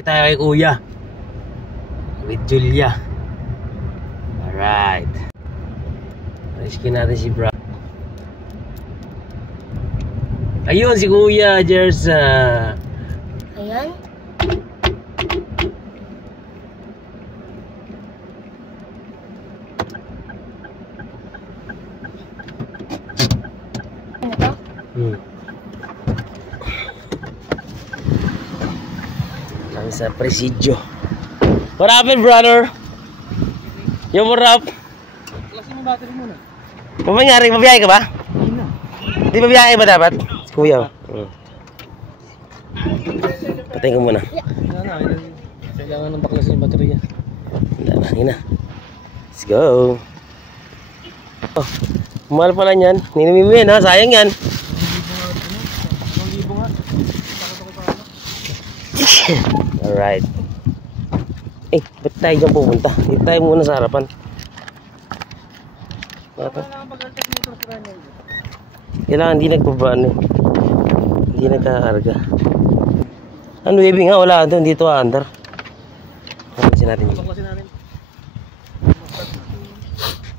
Tayo kay Kuya with Julia. Alright, rescue natin si Bra. Ayun si Kuya Jersa. Ayan. Ano to? Kami sa Presidio. What happened, brother? Yo, what up? Klasin mo battery muna. Ano nangyari? Mabiyahe ka ba? Hindi mabiyahe ba dapat? Kuya. Patayin ko muna. Kailangan ng baklasin yung baterya. Hindi na, hina. Let's go. Oh, mahal pala niyan. Ninimim mo yan ha, sayang yan. 1,000 nga. Alright. Eh, ba't tayo dyan pupunta? Dito tayo muna sa harapan. Kailangan hindi nagpabaan eh. Hindi nagkakarga. Ano baby nga? Wala doon. Dito under. Kalasin natin yun.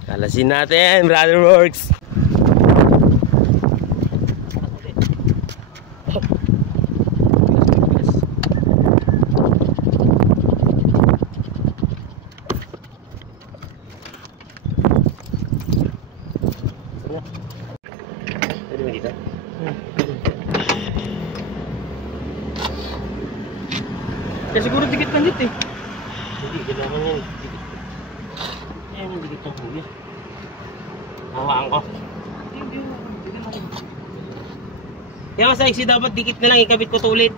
Kalasin natin, brother works. Pwede ba dito? Kaya siguro dikit lang dito eh. Hindi, kailangan yan. Ayan yung dikit ng kuya. Hawaan ko. Kaya sa exit dapat dikit na lang, ikabit ko to ulit.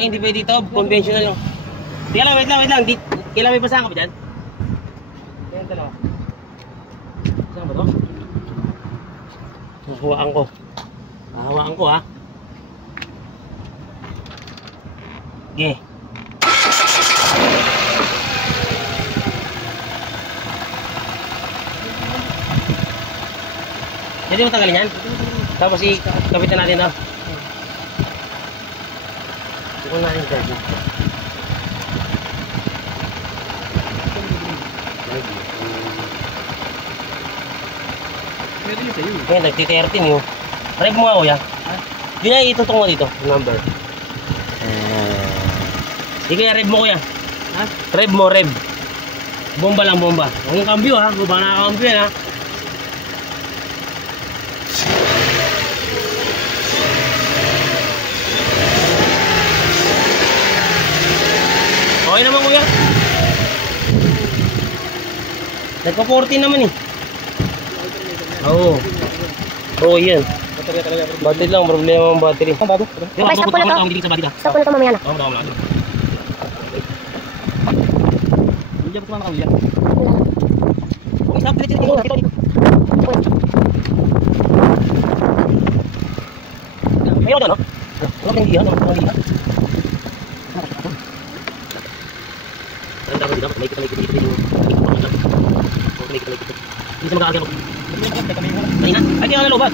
Hindi pwede dito, conventional yung. Teka lang, wait lang. Kailan may basahan ka ba dyan? Ayan dalawa. Saan ba to? Hawaan ko. Hawaan ko ha. Okay. Jadi mo tanggalin yan? Tapos ikabitan natin na. Ito na rin dyan. Pwede yun sa'yo. Ngayon, nagti-13 yun. Rev mo nga kuya. Yun na itutong mo dito. Number. Sige kaya rev mo kuya. Ha? Rev mo, rev. Bomba lang, bomba. Huwag yung cambio ha. Huwag ba nakakambio yan ha. Okay naman kuya. Nagpa-14 naman eh. Oo. Oo yan. Battery lang, problema ng battery. Ang bago? Okay, stop ko na to. Stop ko na to mamaya na. Hindi ko naman nakawila. Okay, stop. Dito. Mayroon doon, no? Wala kang hiyan, wala kang hiyan. Ang dami dito, may kita. Hindi sa mag-aagyan ko. Kanina? Ay, kaya nalobas.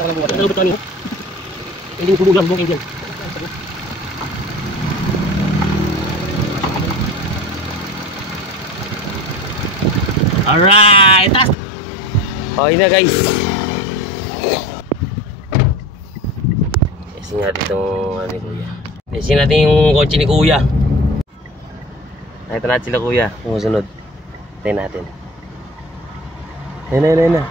Nalobas kanina. Hindi ko bugas bukeng dyan. Alright! Okay na guys. Testing natin itong ano ni Kuya. Testing natin yung kotse ni Kuya. Nakita natin sila Kuya. Kumusunod. Tayo natin. Ayun na.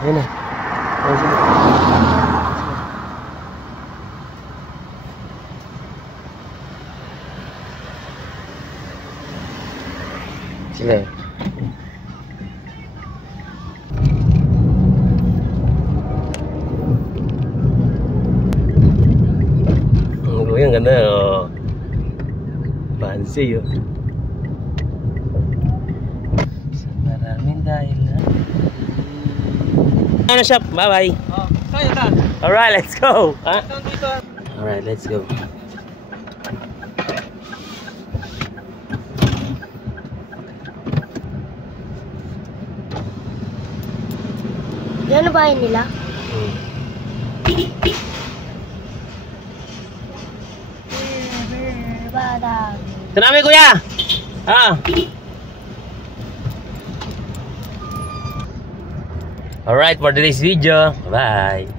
Sila eh. Ang ganda oh. Fancy oh. Sa maraming dahilan. Ano shop? Bye bye. Saan yan? Alright, let's go. Ha? Saan dito? Alright, let's go. Yan na bahay nila? Bata. Ito namin, kuya! Ah! Alright, for today's video. Bye!